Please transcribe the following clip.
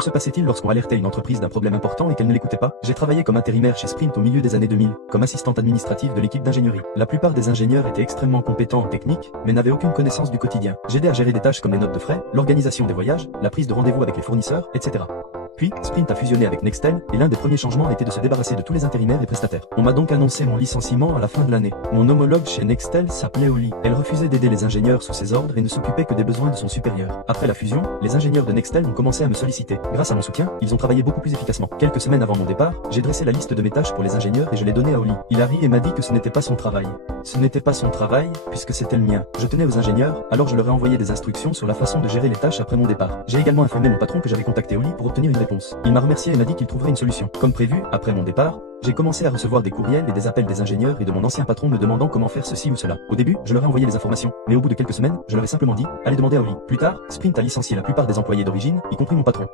Que se passait-il lorsqu'on alertait une entreprise d'un problème important et qu'elle ne l'écoutait pas? J'ai travaillé comme intérimaire chez Sprint au milieu des années 2000, comme assistante administrative de l'équipe d'ingénierie. La plupart des ingénieurs étaient extrêmement compétents en technique, mais n'avaient aucune connaissance du quotidien. J'aidais à gérer des tâches comme les notes de frais, l'organisation des voyages, la prise de rendez-vous avec les fournisseurs, etc. Puis, Sprint a fusionné avec Nextel, et l'un des premiers changements a été de se débarrasser de tous les intérimaires et prestataires. On m'a donc annoncé mon licenciement à la fin de l'année. Mon homologue chez Nextel s'appelait Oli. Elle refusait d'aider les ingénieurs sous ses ordres et ne s'occupait que des besoins de son supérieur. Après la fusion, les ingénieurs de Nextel ont commencé à me solliciter. Grâce à mon soutien, ils ont travaillé beaucoup plus efficacement. Quelques semaines avant mon départ, j'ai dressé la liste de mes tâches pour les ingénieurs et je l'ai donnée à Oli. Il a ri et m'a dit que ce n'était pas son travail. Ce n'était pas son travail, puisque c'était le mien. Je tenais aux ingénieurs, alors je leur ai envoyé des instructions sur la façon de gérer les tâches après mon départ. J'ai également informé mon patron que j'avais contacté Oli pour obtenir une réponse. Il m'a remercié et m'a dit qu'il trouverait une solution. Comme prévu, après mon départ, j'ai commencé à recevoir des courriels et des appels des ingénieurs et de mon ancien patron me demandant comment faire ceci ou cela. Au début, je leur ai envoyé les informations, mais au bout de quelques semaines, je leur ai simplement dit, allez demander à Oli. Plus tard, Sprint a licencié la plupart des employés d'origine, y compris mon patron.